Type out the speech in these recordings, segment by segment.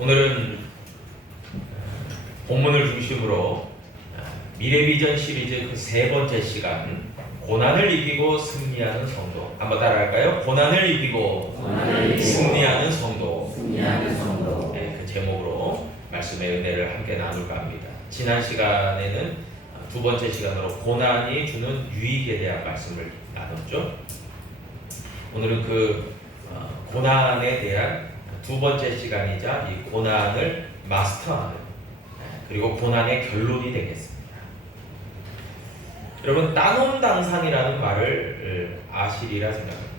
오늘은 본문을 중심으로 미래비전 시리즈 그 세 번째 시간, 고난을 이기고 승리하는 성도. 한번 따라할까요? 고난을 이기고 승리하는 성도. 네, 그 제목으로 말씀의 은혜를 함께 나눌까 합니다. 지난 시간에는 두 번째 시간으로 고난이 주는 유익에 대한 말씀을 나눴죠. 오늘은 그 고난에 대한 두 번째 시간이자 이 고난을 마스터하는, 그리고 고난의 결론이 되겠습니다. 여러분, 따놈당산이라는 말을 아시리라 생각합니다.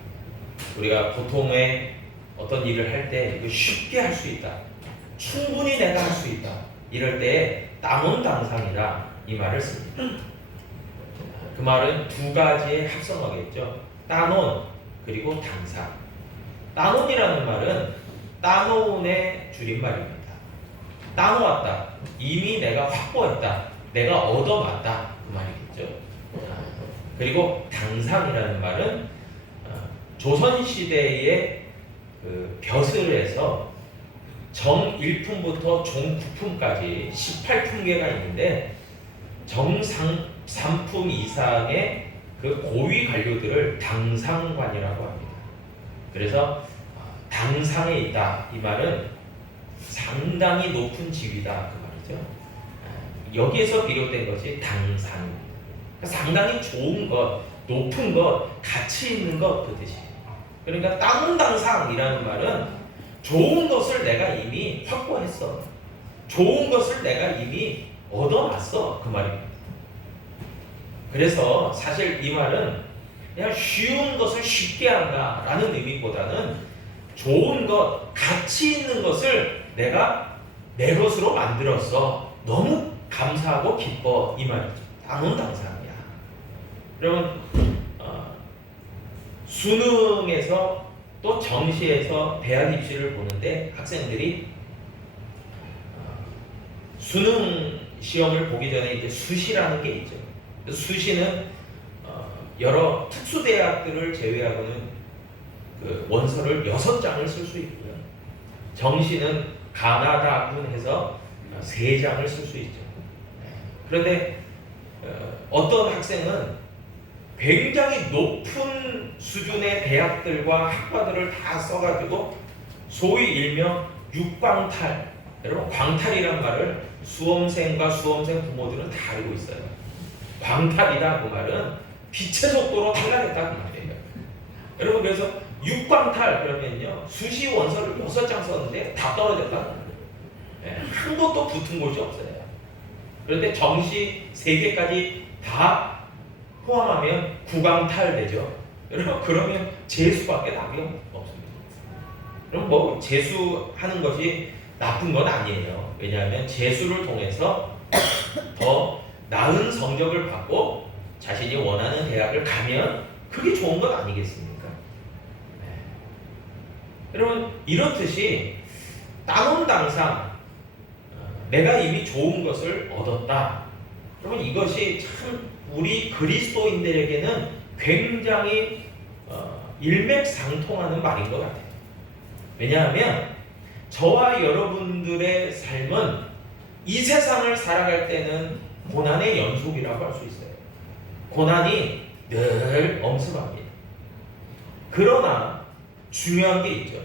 우리가 보통의 어떤 일을 할 때 이거 쉽게 할 수 있다, 충분히 내가 할 수 있다, 이럴 때 따놈당산이라 이 말을 씁니다. 그 말은 두 가지의 합성어겠죠. 따논 그리고 당산. 따논이라는 말은 따놓은의 줄임말입니다. 따놓았다, 이미 내가 확보했다, 내가 얻어맞다, 그 말이겠죠. 그리고 당산이라는 말은 조선시대의 그 벼슬에서 정 1품부터 종 9품까지 18품계가 있는데 정상 3품 이상의 그 고위 관료들을 당상관이라고 합니다. 그래서 당상에 있다, 이 말은 상당히 높은 지위다, 그 말이죠. 여기에서 비롯된 것이 당상입니다. 상당히 좋은 것, 높은 것, 가치 있는 것, 그 뜻이에요. 그러니까 따논당상이라는 말은 좋은 것을 내가 이미 확보했어, 좋은 것을 내가 이미 얻어놨어, 그 말입니다. 그래서 사실 이 말은 그냥 쉬운 것을 쉽게 한다라는 의미보다는 좋은 것, 가치 있는 것을 내가 내 것으로 만들었어, 너무 감사하고 기뻐, 이 말이죠. 따논당상이야. 여러분, 수능에서 또 정시에서 대학 입시를 보는데 학생들이 수능 시험을 보기 전에 이제 수시라는 게 있죠. 수시는 여러 특수대학들을 제외하고는 그 원서를 6장을 쓸 수 있고요. 정시는 가나다군 해서 3장을 쓸 수 있죠. 그런데 어떤 학생은 굉장히 높은 수준의 대학들과 학과들을 다 써가지고 소위 일명 육광탈, 여러분 광탈이란 말을 수험생과 수험생 부모들은 다 알고 있어요. 광탈이다, 그 말은 빛의 속도로 탈락했다, 그 말이에요. 여러분, 그래서 육광탈 그러면요, 수시 원서를 6장 썼는데 다 떨어졌다, 한 곳도 붙은 곳이 없어요. 그런데 정시 3개까지 다 포함하면 9광탈 되죠. 여러분, 그러면 재수밖에 답이 없습니다. 그럼 뭐 재수하는 것이 나쁜 건 아니에요. 왜냐하면 재수를 통해서 더 나은 성적을 받고 자신이 원하는 대학을 가면 그게 좋은 것 아니겠습니까? 여러분, 이렇듯이 따논당상, 내가 이미 좋은 것을 얻었다. 여러분, 이것이 참 우리 그리스도인들에게는 굉장히 일맥상통하는 말인 것 같아요. 왜냐하면 저와 여러분들의 삶은 이 세상을 살아갈 때는 고난의 연속이라고 할 수 있어요. 고난이 늘 엄습합니다. 그러나 중요한 게 있죠.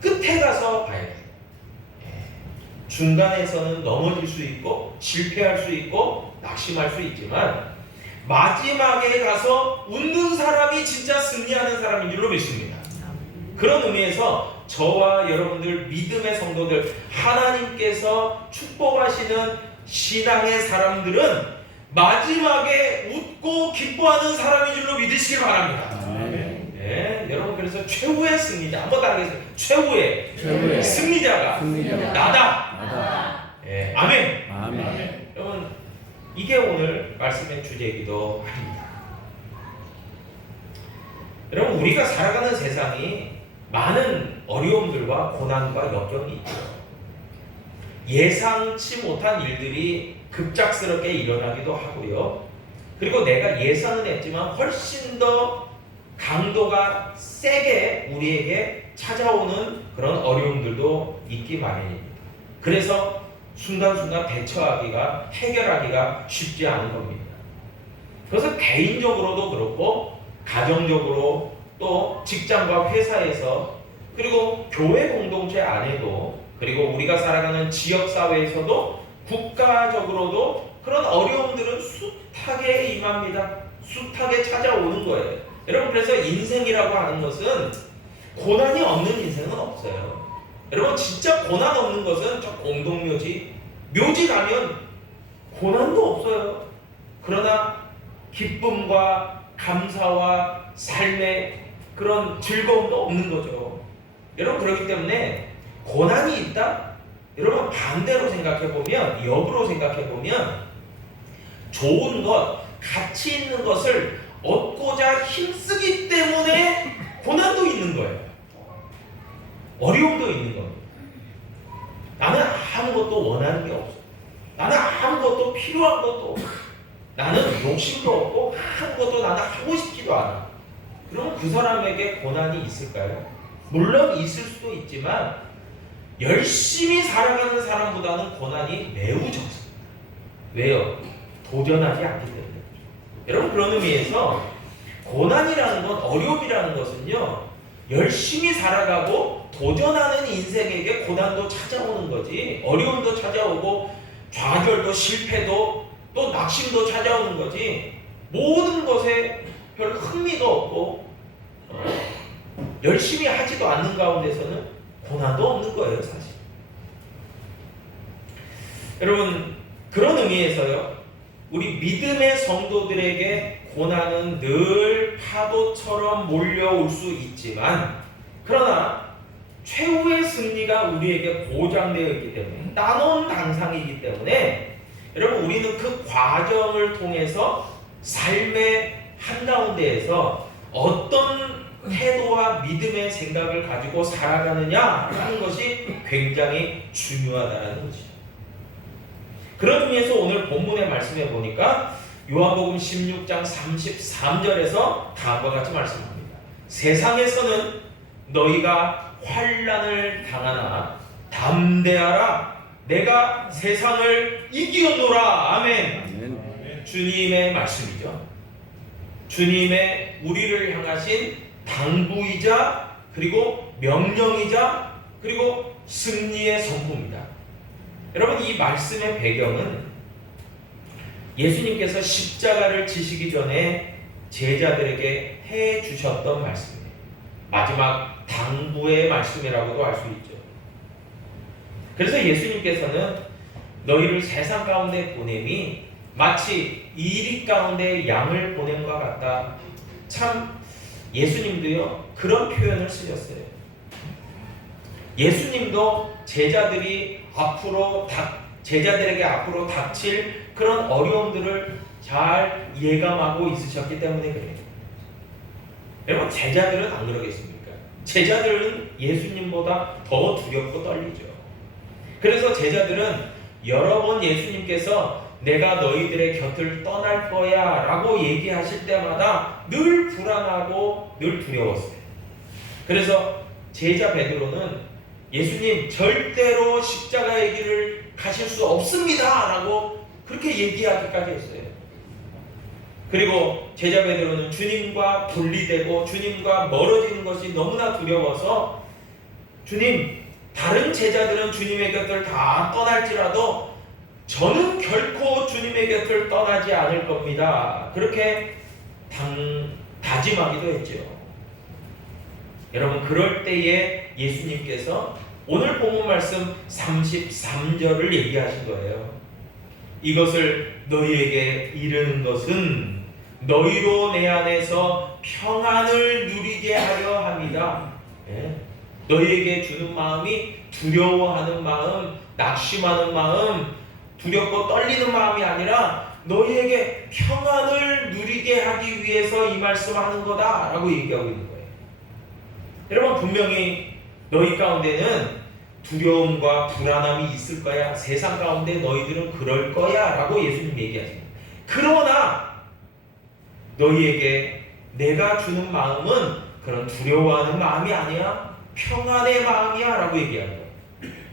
끝에 가서 봐야 돼요. 중간에서는 넘어질 수 있고 실패할 수 있고 낙심할 수 있지만 마지막에 가서 웃는 사람이 진짜 승리하는 사람인 줄로 믿습니다. 그런 의미에서 저와 여러분들 믿음의 성도들, 하나님께서 축복하시는 신앙의 사람들은 마지막에 웃고 기뻐하는 사람인 줄로 믿으시기 바랍니다. 네, 여러분, 그래서 최후의 승리자, 한번 따라하겠습니다. 최후의 승리자가 나다. 네, 아멘. 여러분, 이게 오늘 말씀의 주제이기도 합니다. 여러분, 우리가 살아가는 세상이 많은 어려움들과 고난과 역경이 있죠. 예상치 못한 일들이 급작스럽게 일어나기도 하고요. 그리고 내가 예상은 했지만 훨씬 더 강도가 세게 우리에게 찾아오는 그런 어려움들도 있기 마련입니다. 그래서 순간순간 대처하기가, 해결하기가 쉽지 않은 겁니다. 그래서 개인적으로도 그렇고 가정적으로 또 직장과 회사에서 그리고 교회 공동체 안에도 그리고 우리가 살아가는 지역사회에서도 국가적으로도 그런 어려움들은 숱하게 임합니다. 숱하게 찾아오는 거예요. 여러분, 그래서 인생이라고 하는 것은 고난이 없는 인생은 없어요. 여러분, 진짜 고난 없는 것은 저 공동묘지, 묘지 가면 고난도 없어요. 그러나 기쁨과 감사와 삶의 그런 즐거움도 없는 거죠. 여러분, 그렇기 때문에 고난이 있다? 여러분, 반대로 생각해보면, 역으로 생각해보면 좋은 것, 가치 있는 것을 얻고자 힘쓰기 때문에 고난도 있는 거예요. 어려움도 있는 겁니다. 나는 아무것도 원하는 게 없어. 나는 아무것도 필요한 것도 없어. 나는 욕심도 없고 아무것도 나는 하고 싶지도 않아. 그럼 그 사람에게 고난이 있을까요? 물론 있을 수도 있지만 열심히 살아가는 사람보다는 고난이 매우 적습니다. 왜요? 도전하지 않기 때문에. 여러분, 그런 의미에서 고난이라는 건, 어려움이라는 것은요, 열심히 살아가고 도전하는 인생에게 고난도 찾아오는 거지, 어려움도 찾아오고 좌절도 실패도 또 낙심도 찾아오는 거지, 모든 것에 별 흥미가 없고 열심히 하지도 않는 가운데서는 고난도 없는 거예요, 사실. 여러분, 그런 의미에서요, 우리 믿음의 성도들에게 고난은 늘 파도처럼 몰려올 수 있지만, 그러나 최후의 승리가 우리에게 보장되어 있기 때문에, 따놓은 당상이기 때문에, 여러분, 우리는 그 과정을 통해서 삶의 한가운데에서 어떤 태도와 믿음의 생각을 가지고 살아가느냐라는 것이 굉장히 중요하다는 것이죠. 그런 의미에서 오늘 본문의 말씀에 보니까 요한복음 16장 33절에서 다음과 같이 말씀합니다. 세상에서는 너희가 환난을 당하나 담대하라, 내가 세상을 이기었노라. 아멘. 주님의 말씀이죠. 주님의 우리를 향하신 당부이자 그리고 명령이자 그리고 승리의 선포입니다. 여러분, 이 말씀의 배경은 예수님께서 십자가를 지시기 전에 제자들에게 해 주셨던 말씀이에요. 마지막 당부의 말씀이라고도 할 수 있죠. 그래서 예수님께서는 너희를 세상 가운데 보냄이 마치 이리 가운데 양을 보냄과 같다. 참, 예수님도요, 그런 표현을 쓰셨어요. 예수님도 제자들에게 앞으로 닥칠 그런 어려움들을 잘 예감하고 있으셨기 때문에 그래요. 여러분, 제자들은 안 그러겠습니까? 제자들은 예수님보다 더 두렵고 떨리죠. 그래서 제자들은 여러 번 예수님께서 내가 너희들의 곁을 떠날 거야 라고 얘기하실 때마다 늘 불안하고 늘 두려웠어요. 그래서 제자 베드로는 예수님, 절대로 십자가의 길을 가실 수 없습니다 라고 그렇게 얘기하기까지 했어요. 그리고 제자 베드로는 주님과 분리되고 주님과 멀어지는 것이 너무나 두려워서, 주님, 다른 제자들은 주님의 곁을 다 떠날지라도 저는 결코 주님의 곁을 떠나지 않을 겁니다. 그렇게 다짐하기도 했죠. 여러분, 그럴 때에 예수님께서 오늘 본문 말씀 33절을 얘기하신 거예요. 이것을 너희에게 이르는 것은 너희로 내 안에서 평안을 누리게 하려 합니다. 너희에게 주는 마음이 두려워하는 마음, 낙심하는 마음, 두렵고 떨리는 마음이 아니라 너희에게 평안을 누리게 하기 위해서 이 말씀하는 거다라고 얘기하고 있는 거예요. 여러분, 분명히 너희 가운데는 두려움과 불안함이 있을 거야. 세상 가운데 너희들은 그럴 거야 라고 예수님 얘기하십니다. 그러나 너희에게 내가 주는 마음은 그런 두려워하는 마음이 아니야. 평안의 마음이야 라고 얘기합니다.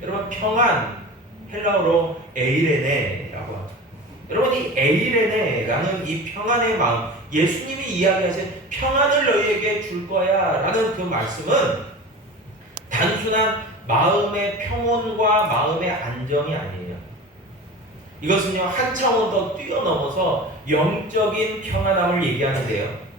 여러분, 평안, 헬라어로 에이레네라고 합니다. 여러분, 이 에이레네라는 이 평안의 마음, 예수님이 이야기하신 평안을 너희에게 줄 거야 라는 그 말씀은 단순한 마음의 평온과 마음의 안정이 아니에요. 이것은요, 한 차원 더 뛰어넘어서 영적인 평안함을 얘기하는데요,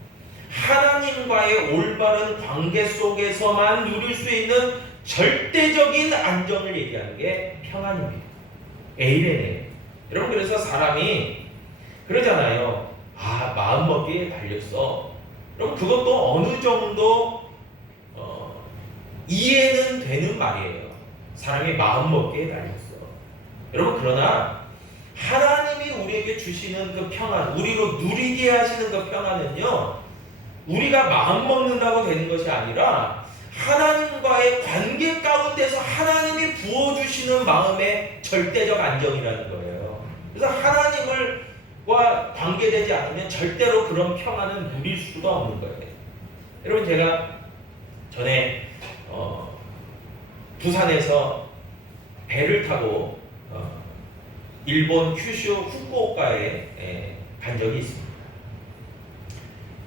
하나님과의 올바른 관계 속에서만 누릴 수 있는 절대적인 안정을 얘기하는 게 평안입니다. 에이레네. 여러분, 그래서 사람이 그러잖아요. 아, 마음먹기에 달렸어. 여러분, 그것도 어느 정도 이해는 되는 말이에요. 사람이 마음먹기에 달렸어. 여러분, 그러나 하나님이 우리에게 주시는 그 평안, 우리로 누리게 하시는 그 평안은요, 우리가 마음먹는다고 되는 것이 아니라 하나님과의 관계 가운데서 하나님이 부어주시는 마음의 절대적 안정이라는 거예요. 그래서 하나님과 관계되지 않으면 절대로 그런 평안은 누릴 수가 없는 거예요. 여러분, 제가 전에 부산에서 배를 타고 일본 큐슈 후쿠오카에 간 적이 있습니다.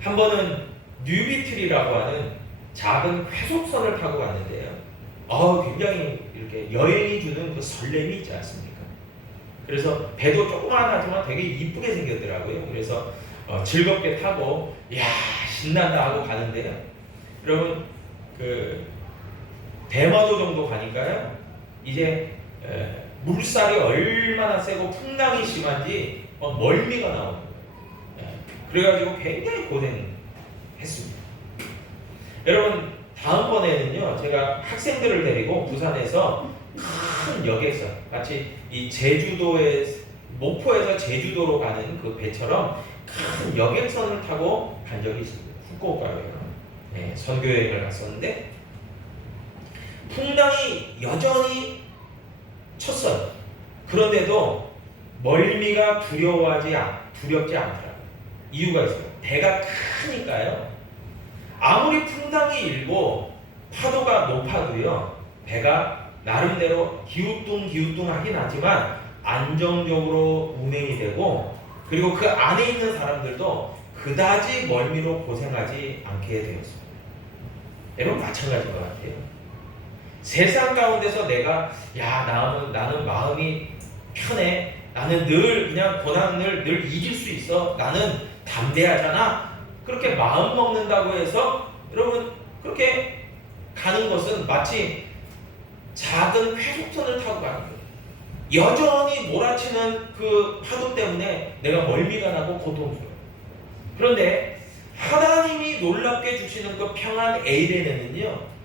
한 번은 뉴비트리라고 하는 작은 회속선을 타고 갔는데요, 굉장히 이렇게 여행이 주는 그 설렘이 있지 않습니까? 그래서 배도 조그만하지만 되게 이쁘게 생겼더라고요. 그래서 즐겁게 타고 야, 신난다 하고 가는데요, 여러분, 그 대마도 정도 가니까요, 이제 물살이 얼마나 세고 풍랑이 심한지 멀미가 나오는 거예요. 그래가지고 굉장히 고생했습니다. 여러분, 다음번에는요, 제가 학생들을 데리고 부산에서 큰 여객선, 마치 이 목포에서 제주도로 가는 그 배처럼 큰 여객선을 타고 간 적이 있습니다. 후쿠오카에요. 선교여행을 갔었는데 풍랑이 여전히 쳤어요. 그런데도 멀미가 두렵지 않더라고요. 이유가 있어요. 배가 크니까요, 아무리 풍랑이 일고 파도가 높아도요, 배가 나름대로 기우뚱기우뚱하긴 하지만 안정적으로 운행이 되고, 그리고 그 안에 있는 사람들도 그다지 멀미로 고생하지 않게 되었습니다. 여러분, 마찬가지인 것 같아요. 세상 가운데서 내가 나는 마음이 편해, 나는 늘 그냥 고난을 늘 이길 수 있어, 나는 담대하잖아, 그렇게 마음 먹는다고 해서 여러분, 그렇게 가는 것은 마치 작은 회속선을 타고 가는 거예요. 여전히 몰아치는 그 파도 때문에 내가 멀미가 나고 고통스러워요. 그런데 하나님이 놀랍게 주시는 그 평안 에이레네는요,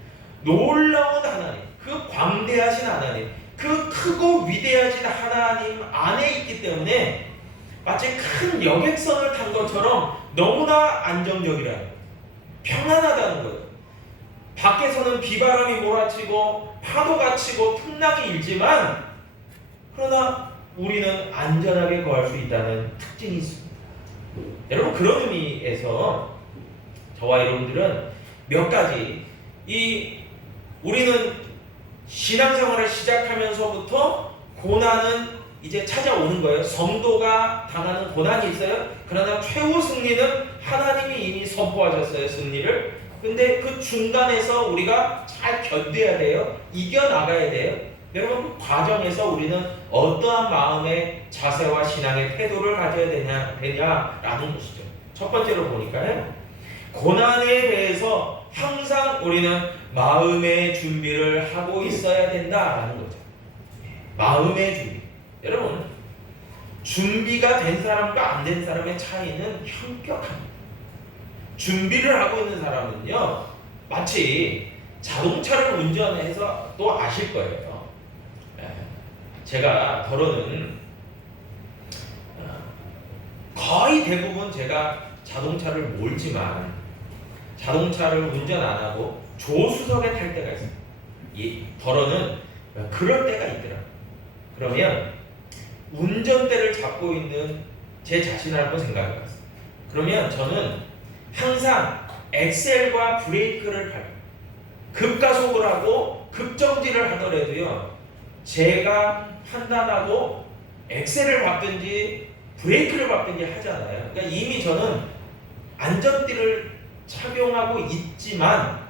놀라운 하나님, 그 광대하신 하나님, 그 크고 위대하신 하나님 안에 있기 때문에 마치 큰 여객선을 탄 것처럼 너무나 안정적이라는, 평안하다는 거예요. 밖에서는 비바람이 몰아치고 파도가 치고 풍랑이 일지만, 그러나 우리는 안전하게 거할 수 있다는 특징이 있습니다. 여러분, 그런 의미에서 저와 여러분들은 몇 가지, 우리는 신앙생활을 시작하면서부터 고난은 이제 찾아오는 거예요. 성도가 당하는 고난이 있어요. 그러나 최후 승리는 하나님이 이미 선포하셨어요, 승리를. 근데 그 중간에서 우리가 잘 견뎌야 돼요. 이겨나가야 돼요. 여러분, 그 과정에서 우리는 어떠한 마음의 자세와 신앙의 태도를 가져야 되냐라는 것이죠. 첫 번째로 보니까요, 고난에 대해서 항상 우리는 마음의 준비를 하고 있어야 된다라는 거죠. 마음의 준비. 여러분, 준비가 된 사람과 안 된 사람의 차이는 현격합니다. 준비를 하고 있는 사람은요, 마치 자동차를 운전해서 또 아실 거예요. 제가 더러는 거의 대부분 제가 자동차를 몰지만 자동차를 운전 안 하고 조수석에 탈 때가 있어요. 더러는 그럴 때가 있더라고요. 그러면 운전대를 잡고 있는 제 자신을 한번 생각해 봤어요. 그러면 저는 항상 엑셀과 브레이크를 밟아요. 급가속을 하고 급정지를 하더라도요, 제가 판단하고 엑셀을 밟든지 브레이크를 밟든지 하잖아요. 그러니까 이미 저는 안전띠를 착용하고 있지만,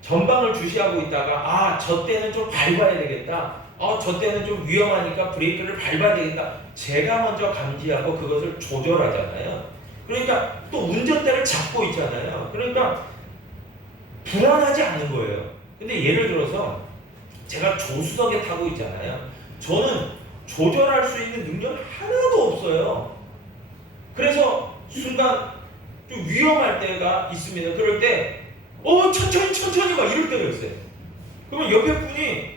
전방을 주시하고 있다가 저 때는 좀 밟아야 되겠다, 저 때는 좀 위험하니까 브레이크를 밟아야 되겠다, 제가 먼저 감지하고 그것을 조절하잖아요. 그러니까 또 운전대를 잡고 있잖아요. 그러니까 불안하지 않는 거예요. 근데 예를 들어서 제가 조수석에 타고 있잖아요. 저는 조절할 수 있는 능력이 하나도 없어요. 그래서 순간 좀 위험할 때가 있습니다. 그럴 때 천천히 막 이럴 때가 있어요. 그러면 옆에 분이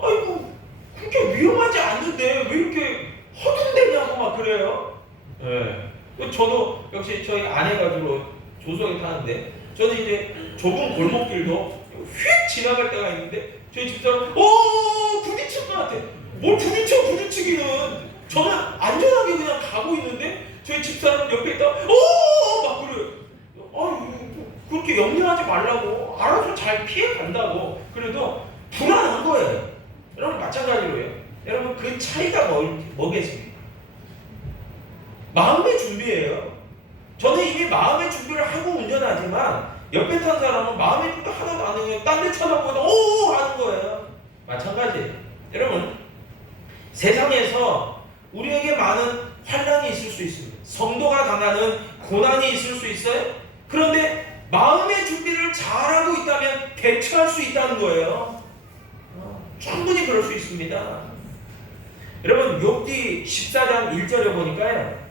아이고 그렇게 위험하지 않는데 왜 이렇게 허둥대냐고 막 그래요. 네. 저도 역시 저희 아내가 주로 조수석에 타는데, 저는 이제 좁은 골목길도 휙 지나갈 때가 있는데 저희 집사람 부딪힐 것 같아. 뭘 부딪히기는. 저는 안전하게 그냥 가고 있는데 저희 집사람 옆에 있다 막 그래. 그렇게 염려하지 말라고, 알아서 잘 피해 간다고. 그래도 불안한 거예요. 여러분 마찬가지로요. 여러분 그 차이가 뭐겠습니까? 마음의 준비예요. 저는 이미 마음의 준비를 하고 운전하지만 옆에 탄 사람은 마음의 준비 하나도 안 해요. 딴 데 쳐다보다 하는 거예요. 마찬가지예요. 여러분 세상에서 우리에게 많은 환난이 있을 수 있습니다. 성도가 당하는 고난이 있을 수 있어요. 그런데 마음의 준비를 잘하고 있다면 대처할 수 있다는 거예요. 충분히 그럴 수 있습니다. 여러분 욥기 14장 1절에 보니까요,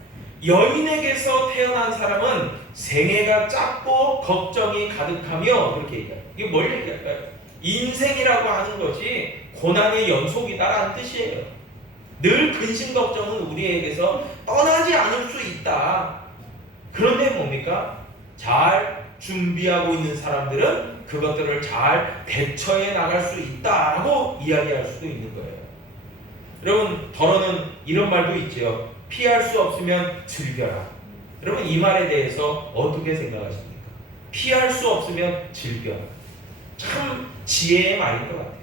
여인에게서 태어난 사람은 생애가 짧고 걱정이 가득하며, 그렇게 얘기해요. 이게 뭘 얘기할까요? 인생이라고 하는 것이 고난의 연속이다라는 뜻이에요. 늘 근심 걱정은 우리에게서 떠나지 않을 수 있다. 그런데 뭡니까? 잘 준비하고 있는 사람들은 그것들을 잘 대처해 나갈 수 있다라고 이야기할 수도 있는 거예요. 여러분 더러는 이런 말도 있죠. 피할 수 없으면 즐겨라. 여러분 이 말에 대해서 어떻게 생각하십니까? 피할 수 없으면 즐겨라. 참 지혜의 말인 것 같아요.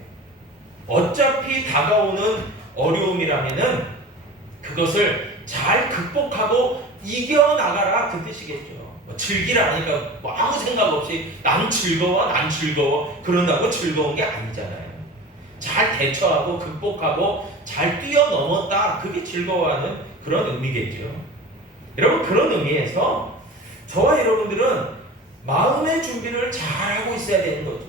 어차피 다가오는 어려움이라면은 그것을 잘 극복하고 이겨나가라, 그 뜻이겠죠. 즐기라니까 아무 생각 없이 난 즐거워 그런다고 즐거운 게 아니잖아요. 잘 대처하고 극복하고 잘 뛰어넘었다, 그게 즐거워하는 그런 의미겠죠. 여러분 그런 의미에서 저와 여러분들은 마음의 준비를 잘하고 있어야 되는 거죠.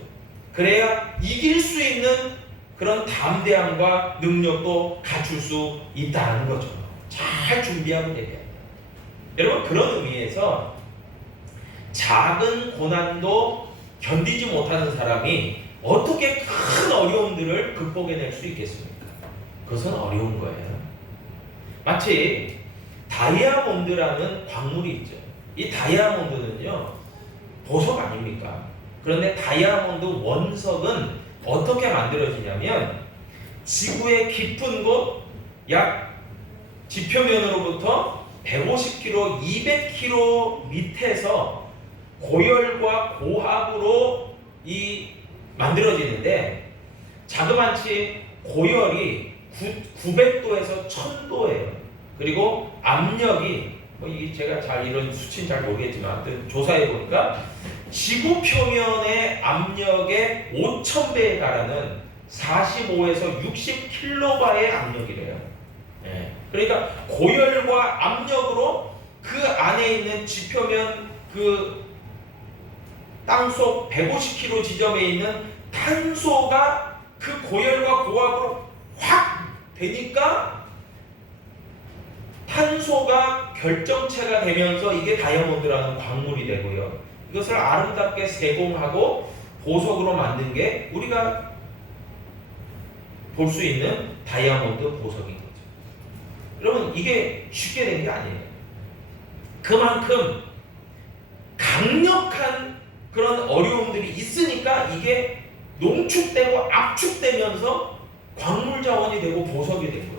그래야 이길 수 있는 그런 담대함과 능력도 갖출 수 있다는 거죠. 잘 준비하고 되게. 여러분 그런 의미에서 작은 고난도 견디지 못하는 사람이 어떻게 큰 어려움들을 극복해낼 수 있겠습니까? 그것은 어려운 거예요. 마치 다이아몬드라는 광물이 있죠. 이 다이아몬드는요, 보석 아닙니까? 그런데 다이아몬드 원석은 어떻게 만들어지냐면, 지구의 깊은 곳, 약 지표면으로부터 150km, 200km 밑에서 고열과 고압으로 만들어지는데, 자그마치 고열이 900도에서 1000도예요. 그리고 압력이 이게 제가 이런 수치는 잘 모르겠지만 조사해 보니까 지구 표면의 압력의 5000배에 달하는 45에서 60kB의 압력이래요. 그러니까 고열과 압력으로 그 안에 있는 지표면 그 땅속 150km 지점에 있는 탄소가 그 고열과 고압으로 확 되니까 탄소가 결정체가 되면서 이게 다이아몬드라는 광물이 되고요. 이것을 아름답게 세공하고 보석으로 만든 게 우리가 볼 수 있는 다이아몬드 보석인 거죠. 여러분 이게 쉽게 된 게 아니에요. 그만큼 강력한 그런 어려움들이 있으니까 이게 농축되고 압축되면서 광물 자원이 되고 보석이 된 거예요.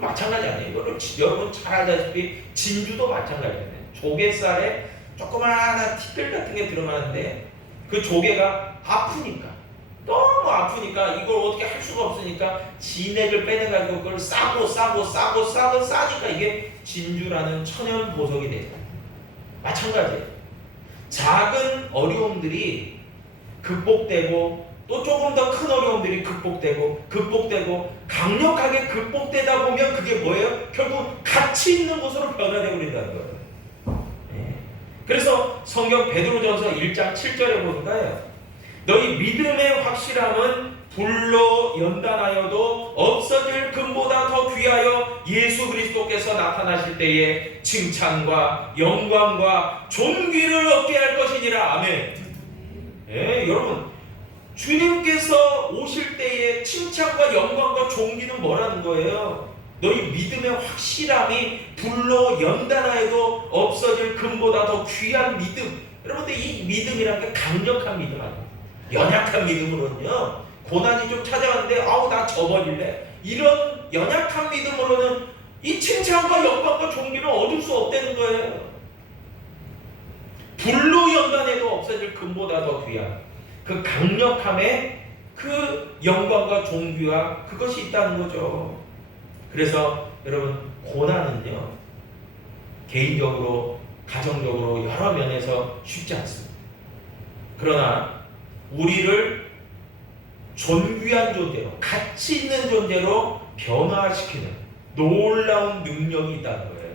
마찬가지 아니에요. 이거를 여러분 잘 알다시피 진주도 마찬가지예요. 조갯살에 조그마한 티끌 같은 게 들어가는데 그 조개가 아프니까, 너무 아프니까 이걸 어떻게 할 수가 없으니까 진액을 빼내가지고 그걸 싸니까 이게 진주라는 천연 보석이 되죠. 마찬가지예요. 작은 어려움들이 극복되고 또 조금 더 큰 어려움들이 극복되고 강력하게 극복되다 보면 그게 뭐예요? 결국 가치 있는 것으로 변화되어 버린다는 거예요. 그래서 성경 베드로전서 1장 7절에 보니까요, 너희 믿음의 확실함은 불로 연단하여도 없어질 금보다 더 귀하여 예수 그리스도께서 나타나실 때에 칭찬과 영광과 존귀를 얻게 할 것이니라. 아멘. 여러분, 주님께서 오실 때에 칭찬과 영광과 존귀는 뭐라는 거예요? 너희 믿음의 확실함이 불로 연단하여도 없어질 금보다 더 귀한 믿음. 여러분들, 이 믿음이란 게 강력한 믿음 아니에요. 연약한 믿음으로는요, 고난이 좀 찾아왔는데 아우 나 져버릴래, 이런 연약한 믿음으로는 이 칭찬과 영광과 존귀를 얻을 수 없다는 거예요. 불로 연단해도 없어질 금보다 더 귀한 그 강력함에 그 영광과 존귀와 그것이 있다는 거죠. 그래서 여러분, 고난은요, 개인적으로 가정적으로 여러 면에서 쉽지 않습니다. 그러나 우리를 존귀한 존재로, 가치 있는 존재로 변화시키는 놀라운 능력이 있다는 거예요.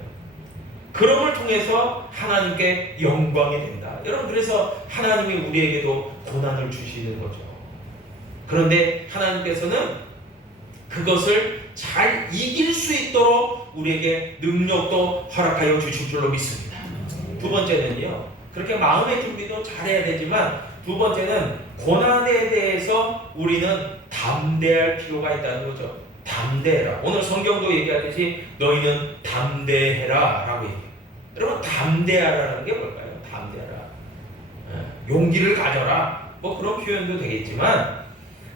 그럼을 통해서 하나님께 영광이 된다. 여러분, 그래서 하나님이 우리에게도 고난을 주시는 거죠. 그런데 하나님께서는 그것을 잘 이길 수 있도록 우리에게 능력도 허락하여 주실 줄로 믿습니다. 두 번째는요, 그렇게 마음의 준비도 잘해야 되지만, 두 번째는 고난에 대해서 우리는 담대할 필요가 있다는 거죠. 담대해라. 오늘 성경도 얘기하듯이 너희는 담대해라 라고 얘기해요. 여러분, 담대하라는 게 뭘까요? 담대하라. 용기를 가져라. 뭐 그런 표현도 되겠지만,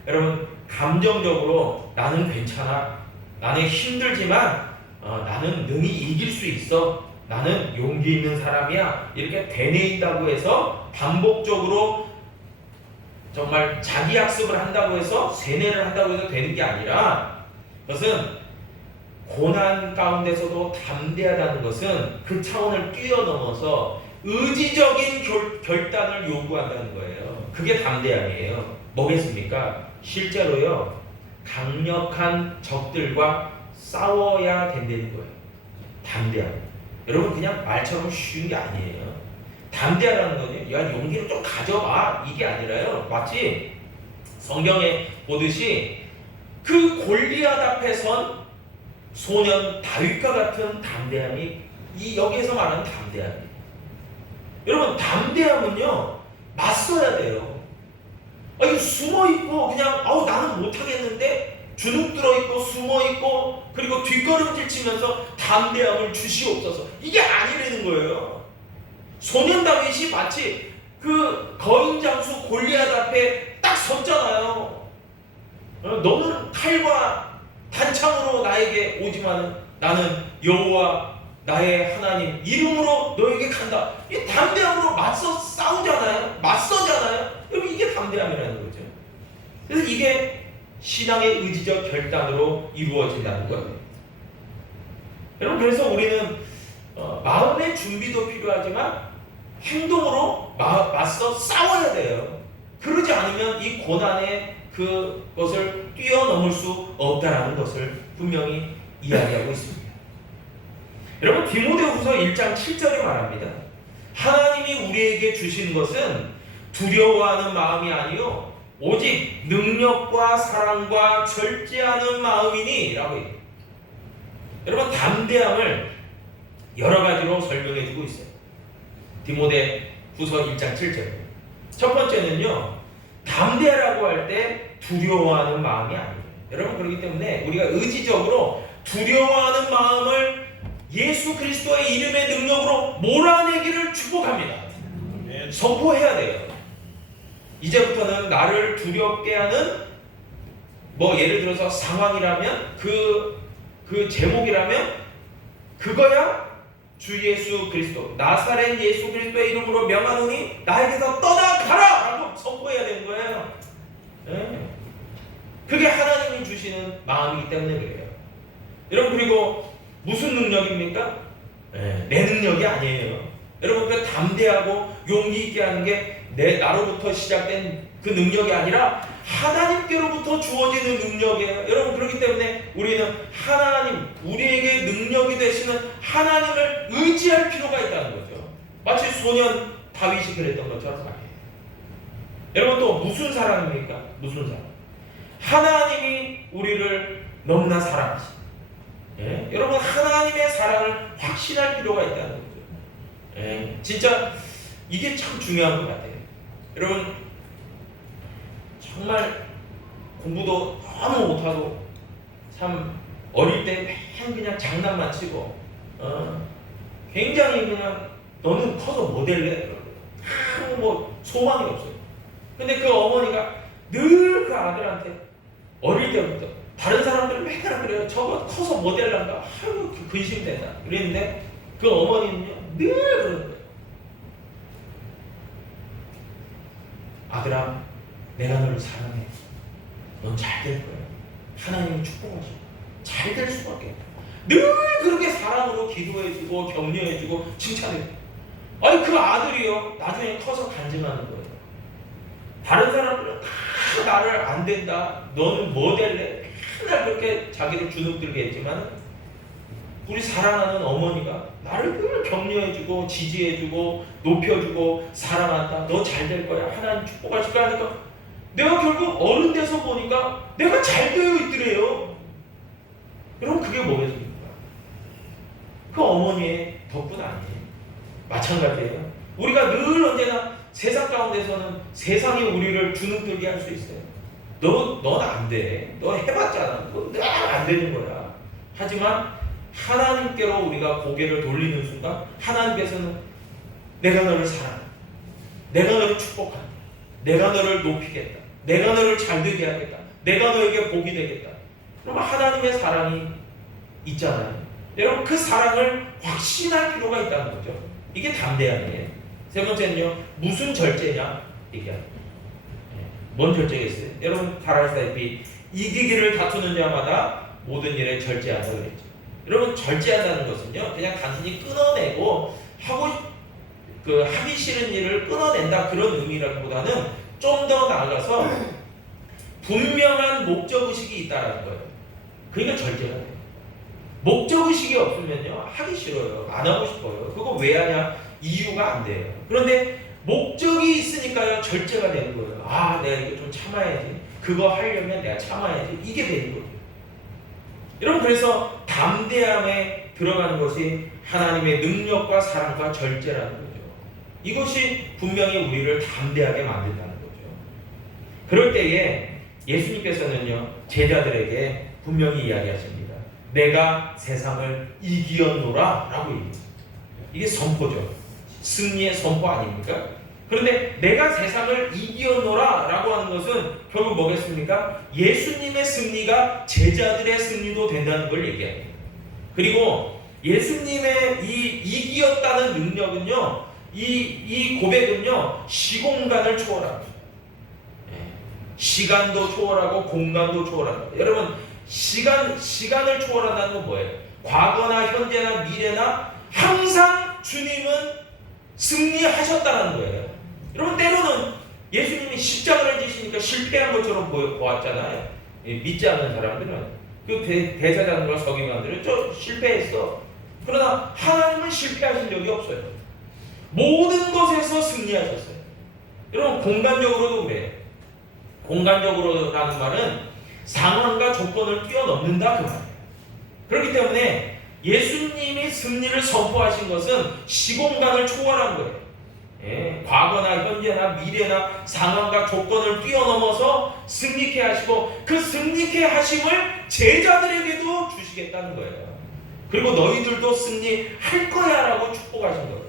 여러분, 감정적으로 나는 괜찮아, 나는 힘들지만 나는 능히 이길 수 있어, 나는 용기 있는 사람이야, 이렇게 되뇌인다고 해서 반복적으로 정말 자기 학습을 한다고 해서 세뇌를 한다고 해서 되는 게 아니라, 그것은 고난 가운데서도 담대하다는 것은 그 차원을 뛰어넘어서 의지적인 결단을 요구한다는 거예요. 그게 담대함이에요. 뭐겠습니까? 실제로요, 강력한 적들과 싸워야 된다는 거예요. 담대함. 여러분, 그냥 말처럼 쉬운 게 아니에요. 담대하라는 거는 야, 용기를 좀 가져봐, 이게 아니라요, 마치 성경에 보듯이 그 골리앗 앞에 선 소년 다윗과 같은 담대함이 이 여기에서 말하는 담대함이에요. 여러분, 담대함은요, 맞서야 돼요. 이거 숨어있고 그냥 나는 못하겠는데 주눅 들어있고 숨어있고 그리고 뒷걸음질 치면서 담대함을 주시옵소서, 이게 아니라는 거예요. 소년 다윗이 마치 그 거인 장수 골리앗 앞에 딱 섰잖아요. 너는 칼과 단창으로 나에게 오지만 나는 여호와 나의 하나님 이름으로 너에게 간다. 이 담대함으로 맞서 싸우잖아요. 맞서잖아요. 여러분, 이게 담대함이라는 거죠. 그래서 이게 신앙의 의지적 결단으로 이루어진다는 거예요. 여러분, 그래서 우리는 마음의 준비도 필요하지만 행동으로 맞서 싸워야 돼요. 그러지 않으면 이 고난의 그것을 뛰어넘을 수 없다라는 것을 분명히 이야기하고 있습니다. 여러분, 디모데후서 1장 7절에 말합니다. 하나님이 우리에게 주신 것은 두려워하는 마음이 아니요 오직 능력과 사랑과 절제하는 마음이니 라고 얘기해요. 여러분, 담대함을 여러 가지로 설명해 주고 있어요. 디모데후서 1장 7절. 첫 번째는요, 담대하라고 할 때 두려워하는 마음이 아니에요. 여러분, 그렇기 때문에 우리가 의지적으로 두려워하는 마음을 예수 그리스도의 이름의 능력으로 몰아내기를 축복합니다. 선포해야 돼요. 이제부터는 나를 두렵게 하는 예를 들어서 상황이라면 그 제목이라면 그거야 주 예수 그리스도 나사렛 예수 그리스도의 이름으로 명하노니 나에게서 떠나가라 라고 바로 선포해야 되는 거예요. 예. 그게 하나님이 주시는 마음이기 때문에 그래요. 여러분, 그리고 무슨 능력입니까? 예, 내 능력이 아니에요. 여러분, 그 담대하고 용기 있게 하는 게 나로부터 시작된 그 능력이 아니라 하나님께로부터 주어지는 능력이에요. 여러분, 그렇기 때문에 우리는 하나님, 우리에게 능력이 되시는 하나님을 의지할 필요가 있다는 거죠. 마치 소년 다윗이 그랬던 것처럼 말이에요. 여러분, 또 무슨 사랑입니까? 무슨 사랑? 하나님이 우리를 너무나 사랑하십니다. 예? 여러분, 하나님의 사랑을 확신할 필요가 있다는 거죠. 예? 진짜 이게 참 중요한 것 같아요. 여러분, 정말 공부도 너무 못하고 참 어릴 때 맨 그냥 장난만 치고 굉장히 그냥 너는 커서 뭐 될래? 아무 뭐 소망이 없어요. 근데 그 어머니가 늘 그 아들한테 어릴 때부터 다른 사람들은 맨날 그래요. 저거 커서 뭐 될란가? 아유, 근심된다. 그랬는데 그 어머니는요 늘 그러는 거예요. 아들아, 내가 너를 사랑해. 넌 잘 될 거야. 하나님이 축복하시고 잘 될 수밖에 없다. 늘 그렇게 사랑으로 기도해주고 격려해주고 칭찬해주고. 아니, 그 아들이요 나중에 커서 간증하는 거예요. 다른 사람들은 다 나를 안 된다, 너는 뭐 될래? 맨날 그렇게 자기를 주눅들게 했지만 우리 사랑하는 어머니가 나를 늘 격려해주고 지지해주고 높여주고 사랑한다, 너 잘 될 거야, 하나님 축복하실 거야 하니까 내가 결국 어른 돼서 보니까 내가 잘 되어 있더래요. 여러분, 그게 뭐겠습니까? 그 어머니의 덕분 아니에요? 마찬가지예요. 우리가 늘 언제나 세상 가운데서는 세상이 우리를 주눅들게 할 수 있어요. 넌 안 돼. 너 해봤잖아. 넌 안 되는 거야. 하지만 하나님께로 우리가 고개를 돌리는 순간 하나님께서는 내가 너를 사랑해. 내가 너를 축복한다. 내가 너를 높이겠다. 내가 너를 잘되게 하겠다. 내가 너에게 복이 되겠다. 그러면 하나님의 사랑이 있잖아요. 여러분, 그 사랑을 확신할 필요가 있다는 거죠. 이게 담대함이에요. 세 번째는요, 무슨 절제냐? 얘기합니다. 뭔 절제겠어요? 여러분 잘 아시다시피 이기기를 다투는 자마다 모든 일에 절제한다 그랬죠. 여러분, 절제한다는 것은요 그냥 단순히 끊어내고 하기 싫은 일을 끊어낸다 그런 의미라기보다는 좀 더 나아가서 분명한 목적의식이 있다는 거예요. 그러니까 절제가 돼요. 목적의식이 없으면요 하기 싫어요. 안 하고 싶어요. 그거 왜 하냐? 이유가 안 돼요. 그런데 목적이 있으니까요 절제가 되는 거예요. 아, 내가 이거 좀 참아야지. 그거 하려면 내가 참아야지. 이게 되는 거죠. 여러분, 그래서 담대함에 들어가는 것이 하나님의 능력과 사랑과 절제라는 거죠. 이것이 분명히 우리를 담대하게 만든다는 거죠. 그럴 때에 예수님께서는요 제자들에게 분명히 이야기하십니다. 내가 세상을 이기었노라 라고 얘기합니다. 이게 선포죠. 승리의 선포 아닙니까? 그런데 내가 세상을 이기었노라 라고 하는 것은 결국 뭐겠습니까? 예수님의 승리가 제자들의 승리도 된다는 걸 얘기합니다. 그리고 예수님의 이 이기었다는 능력은요 이 고백은요 시공간을 초월합니다. 시간도 초월하고 공간도 초월합니다. 여러분, 시간을 초월한다는 건 뭐예요? 과거나 현재나 미래나 항상 주님은 승리하셨다는 거예요. 여러분, 때로는 예수님이 십자가를 지시니까 실패한 것처럼 보았잖아요. 믿지 않는 사람들은 그 대사장과 서기관들은 저 실패했어. 그러나 하나님은 실패하신 적이 없어요. 모든 것에서 승리하셨어요. 여러분, 공간적으로도 그래요. 공간적으로라는 말은 상황과 조건을 뛰어넘는다 그 말이에요. 그렇기 때문에 예수님이 승리를 선포하신 것은 시공간을 초월한 거예요. 과거나 현재나 미래나 상황과 조건을 뛰어넘어서 승리케 하시고 그 승리케 하심을 제자들에게도 주시겠다는 거예요. 그리고 너희들도 승리할 거야 라고 축복하신 거예요.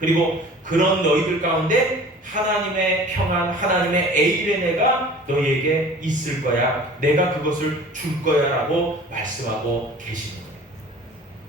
그리고 그런 너희들 가운데 하나님의 평안, 하나님의 에이레네가 너희에게 있을 거야. 내가 그것을 줄 거야 라고 말씀하고 계시는 거예요.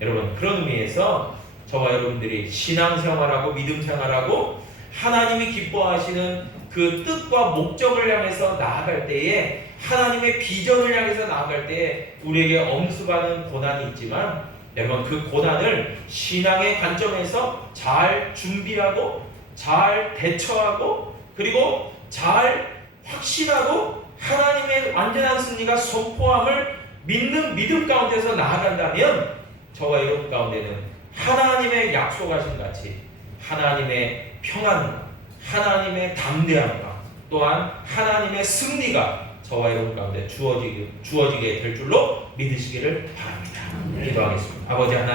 여러분, 그런 의미에서 저와 여러분들이 신앙생활하고 믿음생활하고 하나님이 기뻐하시는 그 뜻과 목적을 향해서 나아갈 때에, 하나님의 비전을 향해서 나아갈 때에 우리에게 엄습하는 고난이 있지만, 여러분 그 고난을 신앙의 관점에서 잘 준비하고 잘 대처하고 그리고 잘 확신하고 하나님의 완전한 승리가 선포함을 믿는 믿음 가운데서 나아간다면, 저와 여러분 가운데는 하나님의 약속하신 같이 하나님의 평안과 하나님의 담대함과 또한 하나님의 승리가 저와 여러분 가운데 주어지게 될 줄로 믿으시기를 바랍니다. 기도하겠습니다. 아버지 하나님,